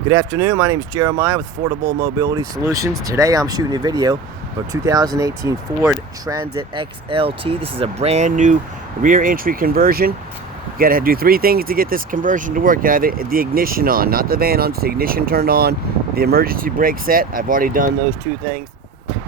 Good afternoon, my name is Jeremiah with Affordable Mobility Solutions. Today I'm shooting a video for 2018 Ford Transit XLT. This is a brand new rear entry conversion. You gotta do three things to get this conversion to work. You gotta have the ignition on, not the van on, just the ignition turned on, the emergency brake set. I've already done those two things.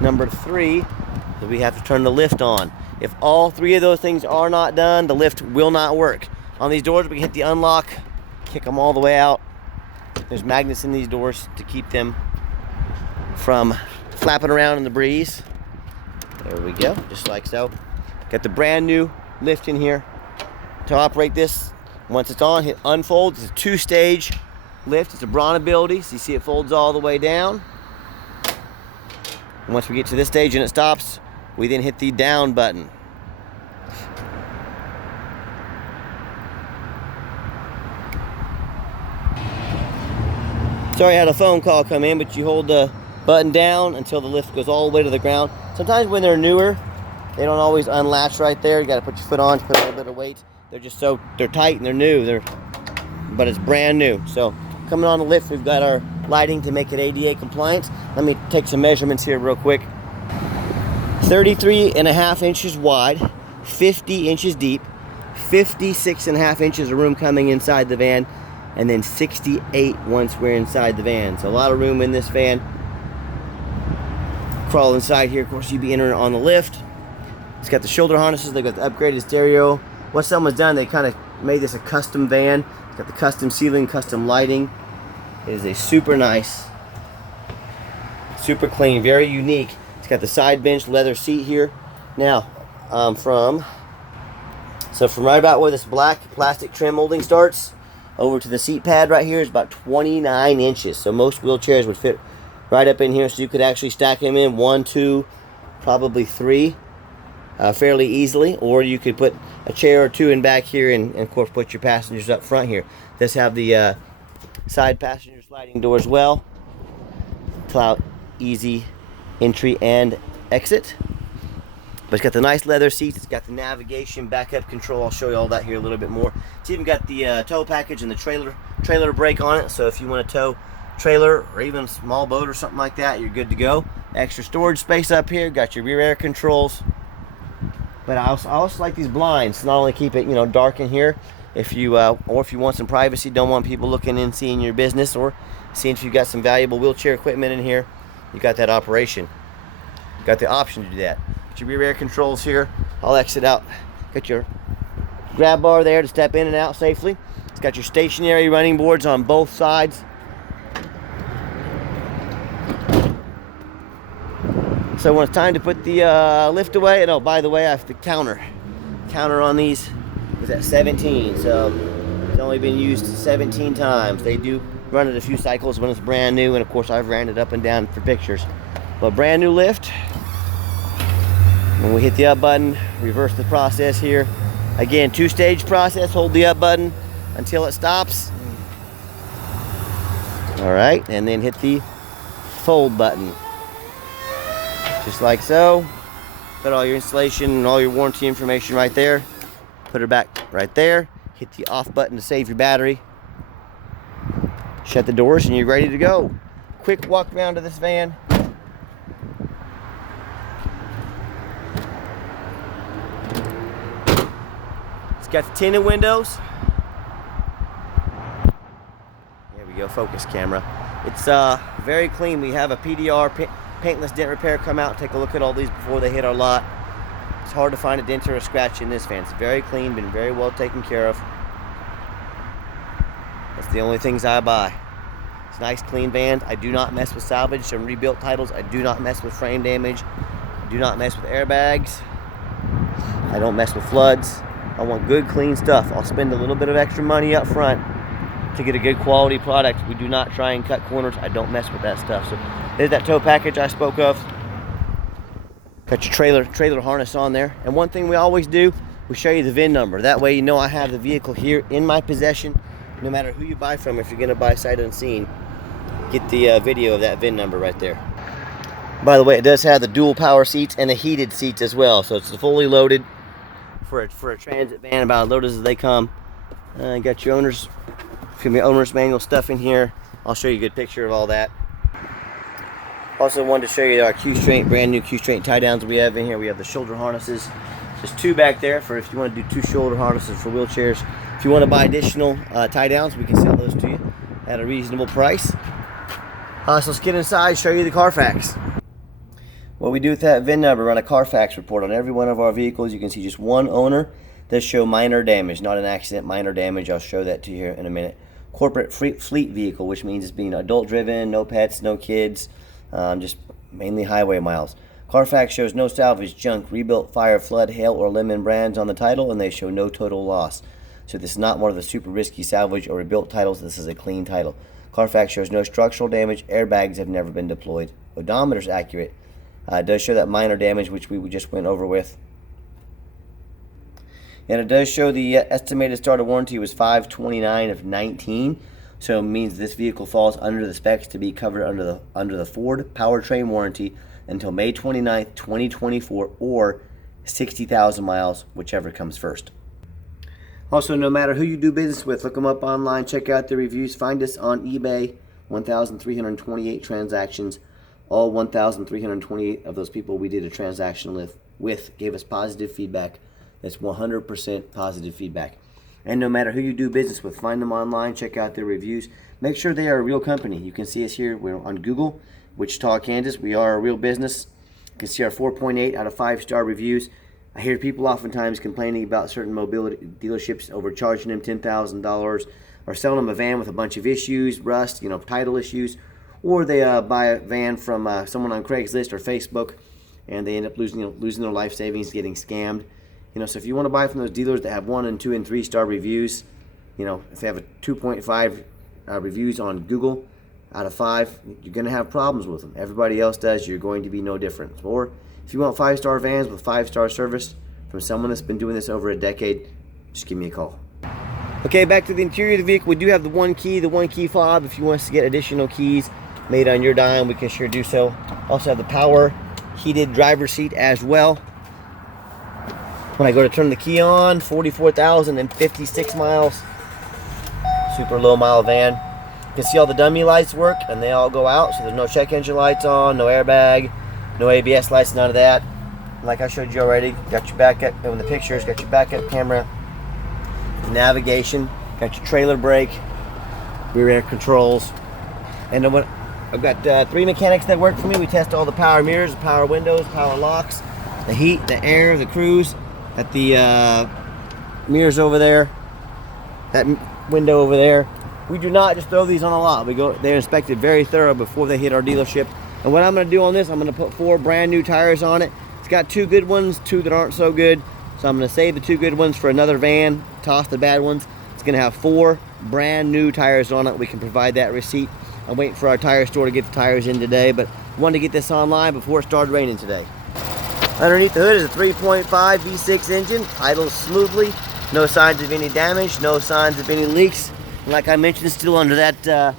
Number three, we have to turn the lift on. If all three of those things are not done, the lift will not work. On these doors, we can hit the unlock, kick them all the way out. There's magnets in these doors to keep them from flapping around in the breeze. There we go, just like so. Got the brand new lift in here to operate this. Once it's on, hit unfold. It's a two-stage lift. It's a Braun ability, so you see it folds all the way down. And once we get to this stage and it stops, we then hit the down button. Sorry, I had a phone call come in, but you hold the button down until the lift goes all the way to the ground. Sometimes when they're newer, they don't always unlatch right there. You got to put your foot on, put a little bit of weight. They're tight and they're new. But it's brand new. So coming on the lift, we've got our lighting to make it ADA compliant. Let me take some measurements here real quick. 33.5 inches wide, 50 inches deep, 56.5 inches of room coming inside the van, and then 68 once we're inside the van. So a lot of room in this van. Crawl inside here. Of course, you'd be entering on the lift. It's got the shoulder harnesses. They've got the upgraded stereo. What someone's done, they kind of made this a custom van. It's got the custom ceiling, custom lighting. It is a super nice, super clean, very unique. It's got the side bench leather seat here. Now, from right about where this black plastic trim molding starts, over to the seat pad right here is about 29 inches. So most wheelchairs would fit right up in here. So you could actually stack them in 1, 2, probably 3 fairly easily. Or you could put a chair or two in back here and of course put your passengers up front here. Does have the side passenger sliding door as well. Allow easy entry and exit. But it's got the nice leather seats. It's got the navigation, backup control. I'll show you all that here a little bit more. It's even got the tow package and the trailer brake on it. So if you want to tow trailer or even a small boat or something like that, you're good to go. Extra storage space up here. Got your rear air controls. But I also like these blinds to not only keep it dark in here, if you or if you want some privacy, don't want people looking in, seeing your business, or seeing if you've got some valuable wheelchair equipment in here. You got that operation. You got the option to do that. Your rear air controls here. I'll exit out. Got your grab bar there to step in and out safely. It's got your stationary running boards on both sides. So when it's time to put the lift away, and oh, by the way, I have the counter on these is at 17, so it's only been used 17 times. They do run it a few cycles when it's brand new, and of course I've ran it up and down for pictures. But brand new lift. When we hit the up button, reverse the process here. Again, two-stage process. Hold the up button until it stops. All right, and then hit the fold button. Just like so. Put all your installation and all your warranty information right there. Put it back right there. Hit the off button to save your battery. Shut the doors and you're ready to go. Quick walk around to this van. Got the tinted windows. There we go, focus camera. It's very clean. We have a PDR, paintless dent repair, come out and take a look at all these before they hit our lot. It's hard to find a dent or a scratch in this van. It's very clean, been very well taken care of. That's the only things I buy. It's a nice clean van. I do not mess with salvage and rebuilt titles. I do not mess with frame damage. I do not mess with airbags. I don't mess with floods. I want good, clean stuff. I'll spend a little bit of extra money up front to get a good quality product. We do not try and cut corners. I don't mess with that stuff. So there's that tow package I spoke of. Got your trailer harness on there. And one thing we always do, we show you the VIN number. That way you know I have the vehicle here in my possession. No matter who you buy from, if you're going to buy sight unseen, get the video of that VIN number right there. By the way, it does have the dual power seats and the heated seats as well. So it's fully loaded. For a transit van, about as loaded as they come. Got your owner's manual stuff in here. I'll show you a good picture of all that. Also wanted to show you our Q-Straight, brand new Q-Straight tie downs we have in here. We have the shoulder harnesses. There's 2 back there for if you want to do 2 shoulder harnesses for wheelchairs. If you want to buy additional tie downs, we can sell those to you at a reasonable price. So let's get inside, show you the Carfax. What we do with that VIN number, run a Carfax report on every one of our vehicles. You can see just one owner. Does show minor damage, not an accident, minor damage. I'll show that to you here in a minute. Corporate fleet vehicle, which means it's being adult driven, no pets, no kids, just mainly highway miles. Carfax shows no salvage, junk, rebuilt, fire, flood, hail, or lemon brands on the title, and they show no total loss. So this is not one of the super risky salvage or rebuilt titles. This is a clean title. Carfax shows no structural damage. Airbags have never been deployed. Odometer's accurate. It does show that minor damage, which we just went over with. And it does show the estimated start of warranty was 5/29 of 19. So it means this vehicle falls under the specs to be covered under the Ford powertrain warranty until May 29th, 2024, or 60,000 miles, whichever comes first. Also, no matter who you do business with, look them up online, check out their reviews, find us on eBay. 1,328 transactions. All 1,328 of those people we did a transaction with gave us positive feedback. That's 100% positive feedback. And no matter who you do business with, find them online, check out their reviews. Make sure they are a real company. You can see us here. We're on Google, Wichita, Kansas. We are a real business. You can see our 4.8 out of 5-star reviews. I hear people oftentimes complaining about certain mobility dealerships overcharging them $10,000 or selling them a van with a bunch of issues, rust, title issues, or they buy a van from someone on Craigslist or Facebook, and they end up losing their life savings, getting scammed. So if you want to buy from those dealers that have 1 and 2 and 3-star reviews, if they have a 2.5 reviews on Google out of 5, you're going to have problems with them. Everybody else does. You're going to be no different. Or if you want 5-star vans with 5-star service from someone that's been doing this over a decade, just give me a call. Okay, back to the interior of the vehicle. We do have the one key fob. If you want us to get additional keys made on your dime, we can sure do so. Also have the power heated driver's seat as well. When I go to turn the key on, 44,056 miles. Super low mile van. You can see all the dummy lights work and they all go out, so there's no check engine lights on, no airbag, no ABS lights, none of that. Like I showed you already, got your backup in the pictures, got your backup camera, navigation, got your trailer brake, rear end controls. And then I've got 3 mechanics that work for me. We test all the power mirrors, power windows, power locks, the heat, the air, the cruise. At the mirrors over there, that window over there. We do not just throw these on the lot. They're inspected very thorough before they hit our dealership. And what I'm going to do on this, I'm going to put 4 brand new tires on it. It's got 2 good ones, 2 that aren't so good. So I'm going to save the 2 good ones for another van, toss the bad ones. It's going to have 4 brand new tires on it. We can provide that receipt. I'm waiting for our tire store to get the tires in today, but I wanted to get this online before it started raining today. Underneath the hood is a 3.5 V6 engine, idles smoothly, no signs of any damage, no signs of any leaks. And like I mentioned, still under that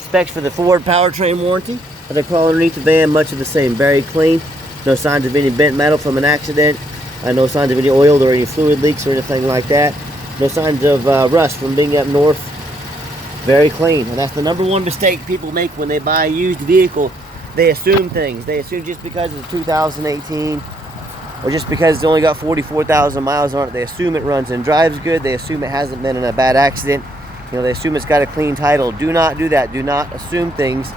specs for the Ford powertrain warranty. As I crawl underneath the van, much of the same, very clean. No signs of any bent metal from an accident, no signs of any oil or any fluid leaks or anything like that. No signs of rust from being up north. Very clean, and that's the #1 mistake people make when they buy a used vehicle. They assume things. They assume just because it's 2018 or just because it's only got 44,000 miles on it, they assume it runs and drives good. They assume it hasn't been in a bad accident. They assume it's got a clean title. Do not do that. Do not assume things.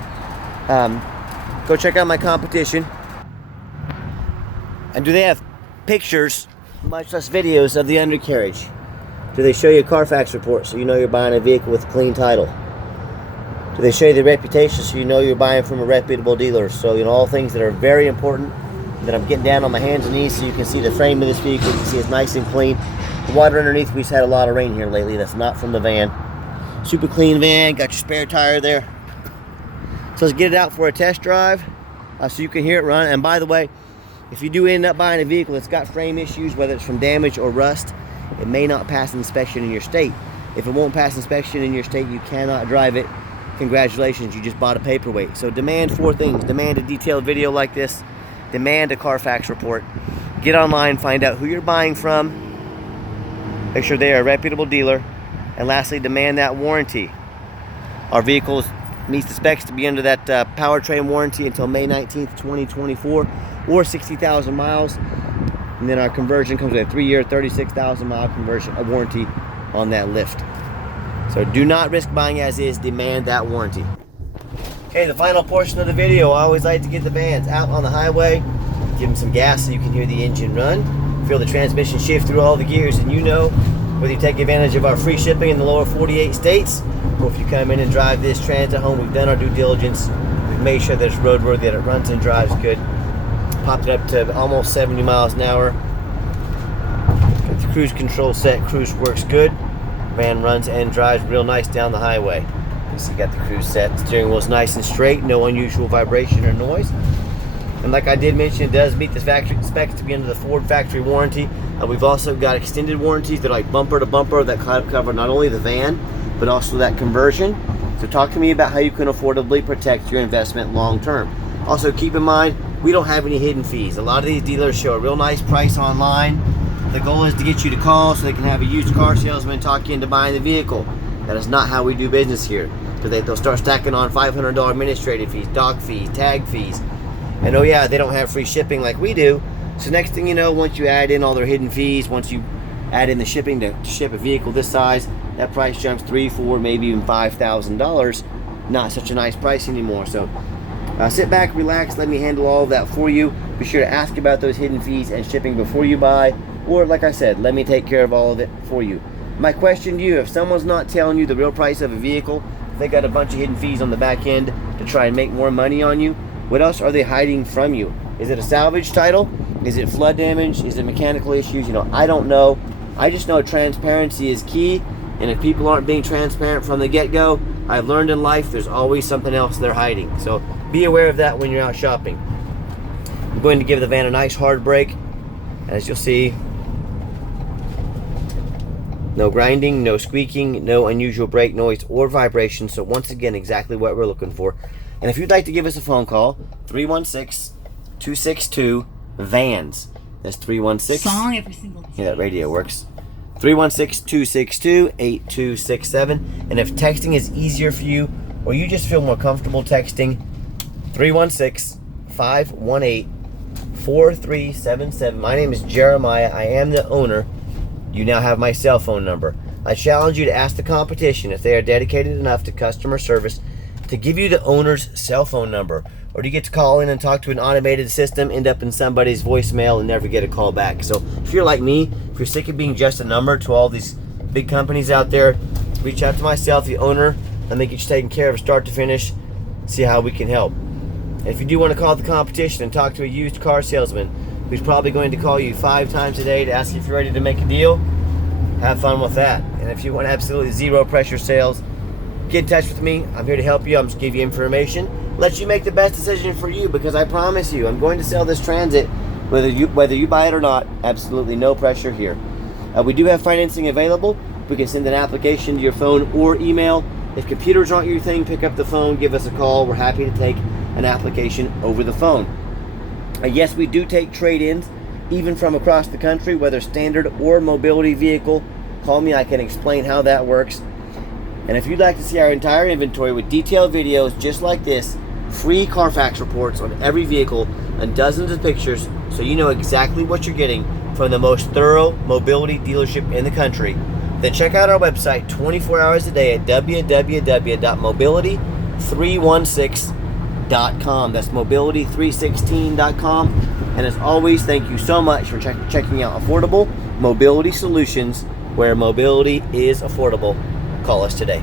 Go check out my competition. And do they have pictures, much less videos, of the undercarriage? Do they show you a Carfax report so you know you're buying a vehicle with a clean title? Do they show you the reputation so you know you're buying from a reputable dealer? So, all things that are very important, that I'm getting down on my hands and knees so you can see the frame of this vehicle. You can see it's nice and clean. The water underneath, we just had a lot of rain here lately. That's not from the van. Super clean van, got your spare tire there. So let's get it out for a test drive so you can hear it run. And by the way, if you do end up buying a vehicle that's got frame issues, whether it's from damage or rust, it may not pass inspection in your state. If it won't pass inspection in your state, you cannot drive it. Congratulations, you just bought a paperweight. So demand 4 things. Demand a detailed video like this. Demand a Carfax report. Get online, find out who you're buying from. Make sure they are a reputable dealer. And lastly, demand that warranty. Our vehicles meets the specs to be under that powertrain warranty until May 19th, 2024, or 60,000 miles. And then our conversion comes with a 3-year, 36,000 mile conversion warranty on that lift. So do not risk buying as is, demand that warranty. Okay, the final portion of the video, I always like to get the vans out on the highway, give them some gas so you can hear the engine run, feel the transmission shift through all the gears, and you know, whether you take advantage of our free shipping in the lower 48 states, or if you come in and drive this Transit home, we've done our due diligence, we've made sure that it's roadworthy, that it runs and drives good. Popped it up to almost 70 miles an hour. Got the cruise control set, cruise works good. Van runs and drives real nice down the highway. So you got the cruise set, the steering wheel's nice and straight, no unusual vibration or noise. And like I did mention, it does meet the factory specs to be under the Ford factory warranty. We've also got extended warranties that are like bumper to bumper that cover not only the van, but also that conversion. So talk to me about how you can affordably protect your investment long term. Also keep in mind, we don't have any hidden fees. A lot of these dealers show a real nice price online. The goal is to get you to call so they can have a used car salesman talk you into buying the vehicle. That is not how we do business here. So they'll start stacking on $500 administrative fees, dock fees, tag fees. And oh yeah, they don't have free shipping like we do. So next thing you know, once you add in all their hidden fees, once you add in the shipping to ship a vehicle this size, that price jumps $3,000, $4,000, maybe even $5,000. Not such a nice price anymore. So sit back, relax, let me handle all of that for you. Be sure to ask about those hidden fees and shipping before you buy, or like I said, let me take care of all of it for you. My question to you, if someone's not telling you the real price of a vehicle, if they got a bunch of hidden fees on the back end to try and make more money on you, what else are they hiding from you? Is it a salvage title? Is it flood damage? Is it mechanical issues? You know, I don't know. I just know transparency is key, and if people aren't being transparent from the get-go, I've learned in life there's always something else they're hiding. So be aware of that when you're out shopping. I'm going to give the van a nice hard brake. As you'll see, no grinding, no squeaking, no unusual brake noise or vibration. So once again, exactly what we're looking for. And if you'd like to give us a phone call, 316-262-VANS. That's 316. Song every single day. Yeah, that radio works. 316-262-8267. And if texting is easier for you, or you just feel more comfortable texting, 316-518-4377. My name is Jeremiah. I am the owner. You now have my cell phone number. I challenge you to ask the competition if they are dedicated enough to customer service to give you the owner's cell phone number. Or do you get to call in and talk to an automated system, end up in somebody's voicemail and never get a call back? So if you're like me, if you're sick of being just a number to all these big companies out there, reach out to myself, the owner. Let me get you taken care of start to finish, see how we can help. And if you do want to call the competition and talk to a used car salesman who's probably going to call you 5 times a day to ask if you're ready to make a deal, have fun with that. And if you want absolutely zero pressure sales, get in touch with me. I'm here to help you. I'm just give you information, let you make the best decision for you, because I promise you, I'm going to sell this Transit whether you buy it or not. Absolutely no pressure here. We do have financing available. We can send an application to your phone or email. If computers aren't your thing, pick up the phone, give us a call. We're happy to take an application over the phone. Yes, we do take trade-ins, even from across the country, whether standard or mobility vehicle. Call me, I can explain how that works. And if you'd like to see our entire inventory with detailed videos just like this, free Carfax reports on every vehicle, and dozens of pictures so you know exactly what you're getting from the most thorough mobility dealership in the country, then check out our website 24 hours a day at www.mobility316.com. That's mobility316.com. And as always, thank you so much for checking out Affordable Mobility Solutions, where mobility is affordable. Call us today.